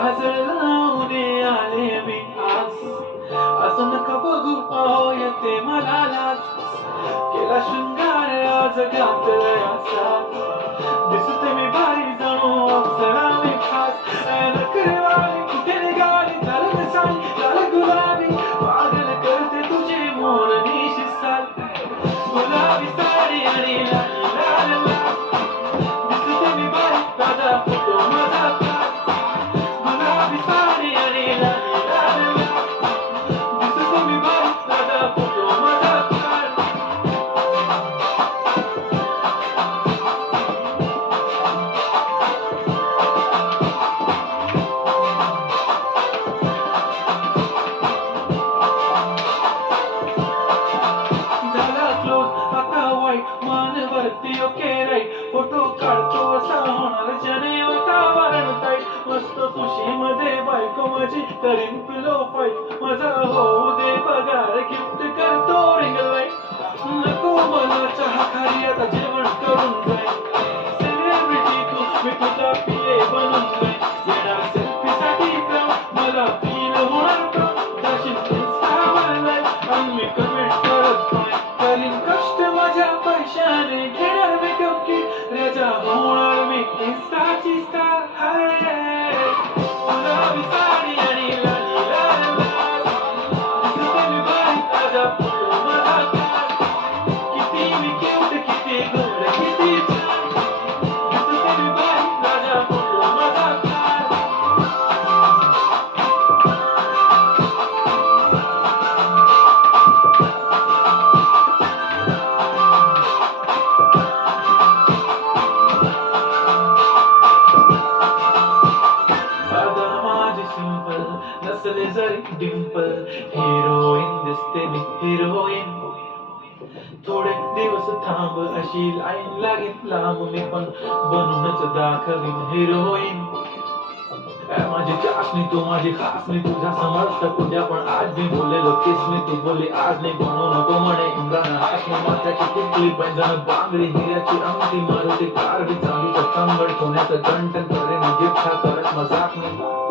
काजळ लावून आले मी आज. असं नका बघू अहो येते मला लाज. केला शृंगार आज गातलयाचा. दिसते मी भारी जणू अप्सरा मी खास. नखरेवाली कुठे निघाली चालत साली लाल गुलाबी. पागल करते तुझी मोरनीशी साल. गुलाबी साडी आणि लाल लाल लाल. दिसते मी भारी ताजा फोटो माझा काढ. गुलाबी साडी आणि लाल लाल लाल. दिसते मी भारी ताजा फोटो माझा काढ. झाला क्लोज आता वाईट मान वरती ओके राईट. फोटो काढतो असा होणार जने वातावरण टाईट. मस्त खुशीमध्ये बायको माझी करीन पिलो फाईट. माझा होऊ दे पगार गिफ्ट करतो रिंग लाईट. नको मला चहा खारी आता जेवण करून जाईल. सेलिब्रिटी तू मी तुझा पिये बनून जाईल. येणार सेल्फी साठी क्राऊड मला फील होणार प्राऊड. जाशील इंस्टावर लाईव्ह आणि मी कमेंट करत नाही. करीन कष्ट माझ्या पैशाने घेणार मेकअप किट. राजा होणार मी इंस्टाची स्टार. हाय गुलाबी साडी आणि लाल लाल लाल. दिसते मी भारी ताजा फोटो माझा काढ. किती मी क्यूट किती गोड किती छान. दिसते मी भारी ताजा फोटो माझा काढ. अदा माझी सिंपल नसले जरी डिंपल. हिरोईन दिसते मी हिरोईन. थोडे दिवस थांब अशी लाईन लागेल लांब. मी पण बनूनच दाखवीन हिरोईन. माझी चाशनी तू माझी खास. मी तुझ्या समर्थ उद्या पण आज मी बोललेलो किस मी. तू बोलली आज नाही बनवू नको म्हणे इम्रान हाशमी. माथ्याची टिकली पैंजण बांगडी हिऱ्याची अंगठी. मारुती कार बी चांदीचं कंगड. सोन्याचं कंटन करेन गिफ्ट हा करत मजाक नाही.